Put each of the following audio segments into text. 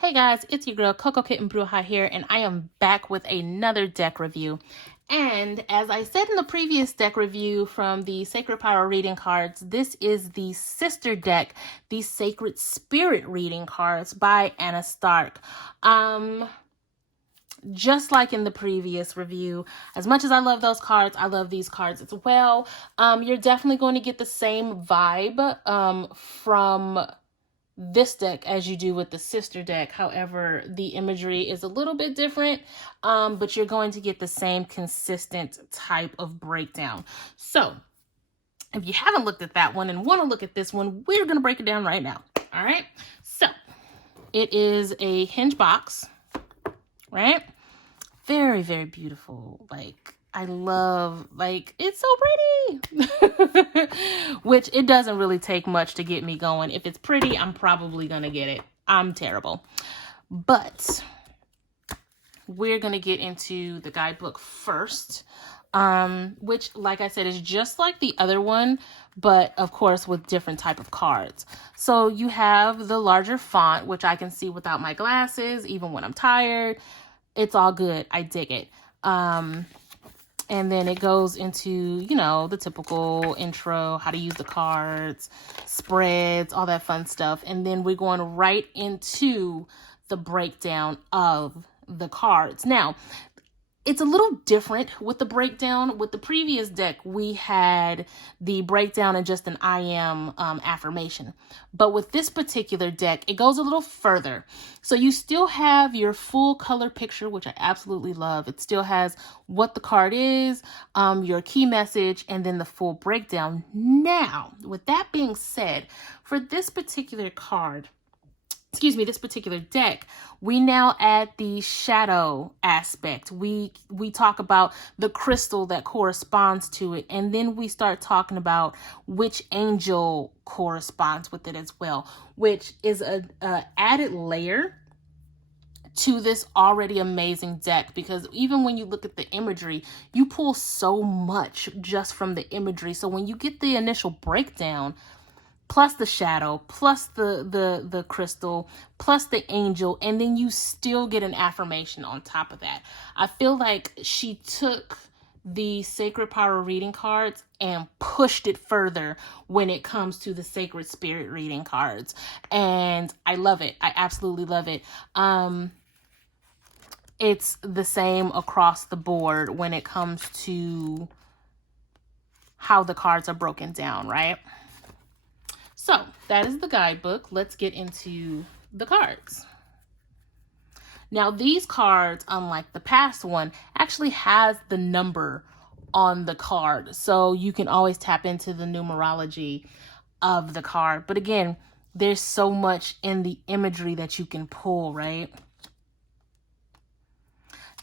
Hey guys, it's your girl Coco Kitten Bruja here, and I am back with another deck review. And as I said in the previous deck review from the Sacred Power reading cards, this is the sister deck, the Sacred Spirit reading cards by Anna Stark. Just like in the previous review, as much as I love those cards, I love these cards as well. You're definitely going to get the same vibe from this deck as you do with the sister deck. However, the imagery is a little bit different, but you're going to get the same consistent type of breakdown. So if you haven't looked at that one and want to look at this one, we're going to break it down right now. All right. So it is a hinge box, right? Very, very beautiful. Like, I love, like, it's so pretty. Which it doesn't really take much to get me going. If it's pretty, I'm probably going to get it. I'm terrible. But we're going to get into the guidebook first, which, like I said, is just like the other one, but of course with different type of cards. So you have the larger font, which I can see without my glasses, even when I'm tired. It's all good. I dig it. And then it goes into, you know, the typical intro, how to use the cards, spreads, all that fun stuff. And then we're going right into the breakdown of the cards. Now, it's a little different with the breakdown. With the previous deck, we had the breakdown and just an I am affirmation. But with this particular deck, it goes a little further. So you still have your full color picture, which I absolutely love. It still has what the card is, your key message, and then the full breakdown. Now, with that being said, for this particular card, this particular deck, we now add the shadow aspect. We talk about the crystal that corresponds to it, and then we start talking about which angel corresponds with it as well, which is a added layer to this already amazing deck, because even when you look at the imagery, you pull so much just from the imagery. So when you get the initial breakdown, plus the shadow, plus the crystal, plus the angel, and then you still get an affirmation on top of that. I feel like she took the Sacred Power reading cards and pushed it further when it comes to the Sacred Spirit reading cards. And I love it. I absolutely love it. It's the same across the board when it comes to how the cards are broken down, right? So that is the guidebook. Let's get into the cards. Now, these cards, unlike the past one, actually has the number on the card. So you can always tap into the numerology of the card. But again, there's so much in the imagery that you can pull, right?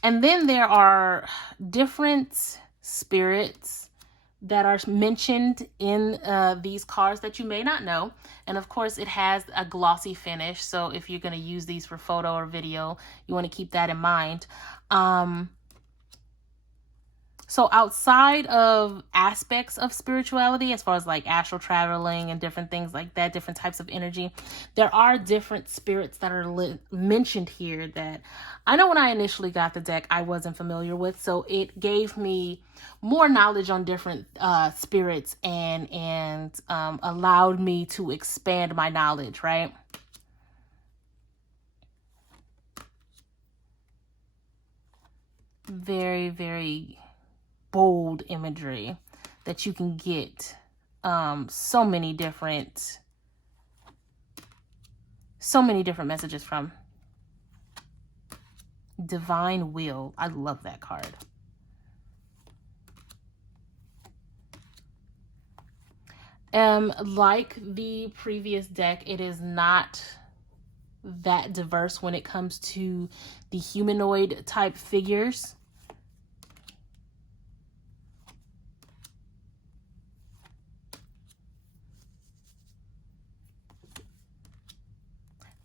And then there are different spirits that are mentioned in these cards that you may not know. And of course, it has a glossy finish. So if you're going to use these for photo or video, you want to keep that in mind. So outside of aspects of spirituality, as far as like astral traveling and different things like that, different types of energy, there are different spirits that are mentioned here that I know when I initially got the deck, I wasn't familiar with. So it gave me more knowledge on different spirits and allowed me to expand my knowledge, right? Very, very bold imagery that you can get so many different messages from. Divine Will. I love that card. Like the previous deck, it is not that diverse when it comes to the humanoid type figures.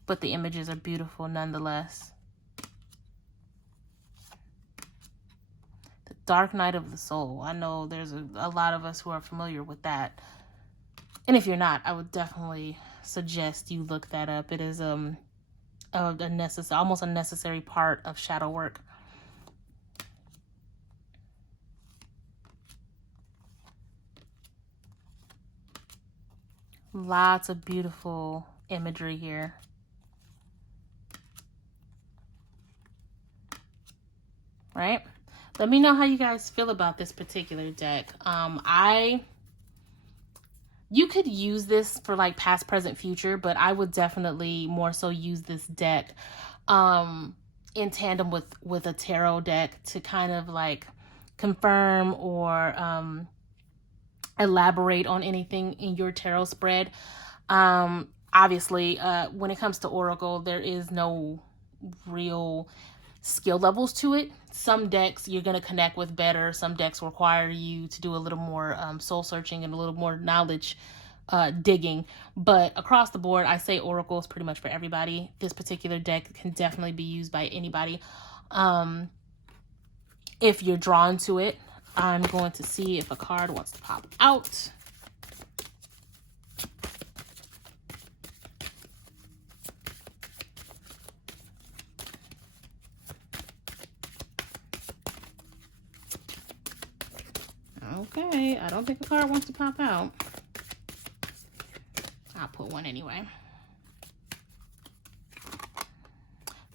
But the images are beautiful nonetheless. The Dark Night of the Soul. I know there's a lot of us who are familiar with that. And if you're not, I would definitely suggest you look that up. It is almost a necessary part of shadow work. Lots of beautiful imagery here. Right? Let me know how you guys feel about this particular deck. You could use this for like past, present, future, but I would definitely more so use this deck in tandem with a tarot deck to kind of like confirm or elaborate on anything in your tarot spread. Obviously, when it comes to Oracle, there is no real skill levels to it. Some decks you're going to connect with better. Some decks require you to do a little more soul searching and a little more knowledge digging. But across the board, I say Oracle is pretty much for everybody. This particular deck can definitely be used by anybody. If you're drawn to it, I'm going to see if a card wants to pop out. Okay, I don't think a card wants to pop out. I'll put one anyway.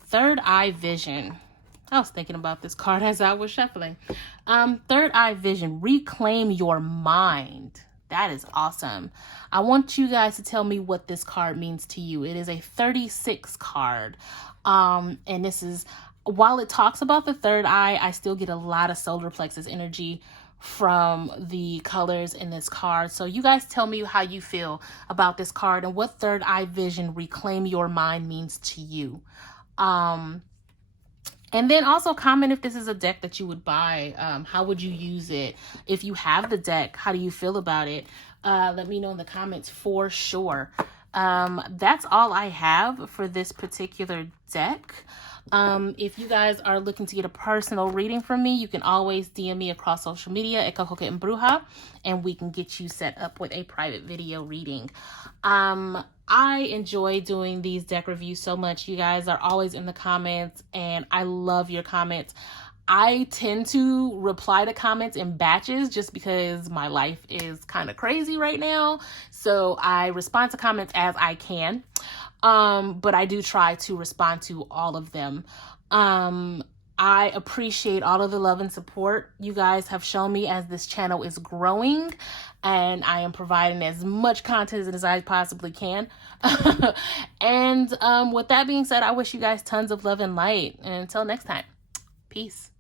Third Eye Vision. I was thinking about this card as I was shuffling. Third Eye Vision. Reclaim your mind. That is awesome. I want you guys to tell me what this card means to you. It is a 36 card. And this is, while it talks about the third eye, I still get a lot of solar plexus energy from the colors in this card. So you guys tell me how you feel about this card and what Third Eye Vision, Reclaim Your Mind means to you. And then also comment if this is a deck that you would buy. How would you use it? If you have the deck, how do you feel about it? Let me know in the comments for sure. That's all I have for this particular deck. If you guys are looking to get a personal reading from me, you can always DM me across social media at Coco Kitten Bruja, and we can get you set up with a private video reading. I enjoy doing these deck reviews so much. You guys are always in the comments, and I love your comments. I tend to reply to comments in batches just because my life is kind of crazy right now. So I respond to comments as I can. But I do try to respond to all of them. I appreciate all of the love and support you guys have shown me as this channel is growing, and I am providing as much content as I possibly can. And with that being said, I wish you guys tons of love and light. And until next time, peace.